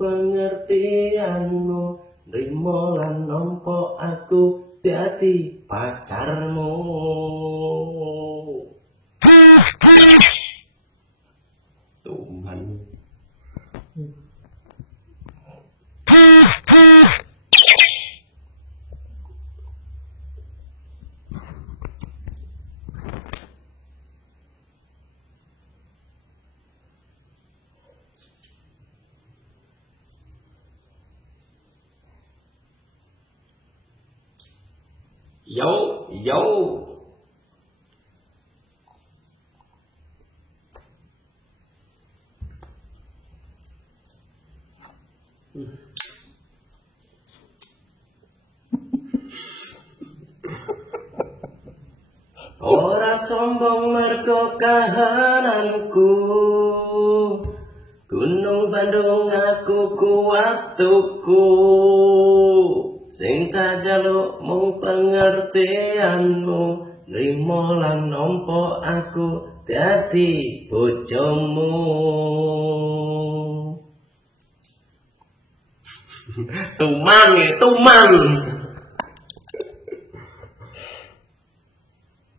pengertianmu, nrimo lan nampa aku dadi pacarmu. Tuman. Yo, yo. Ora sombong mergo kahananku, Gunung Bandung aku kuat tuku. Sing tak jaluk mung pengertianmu, nrimo lan nampa aku dadi bojomu. Tuman.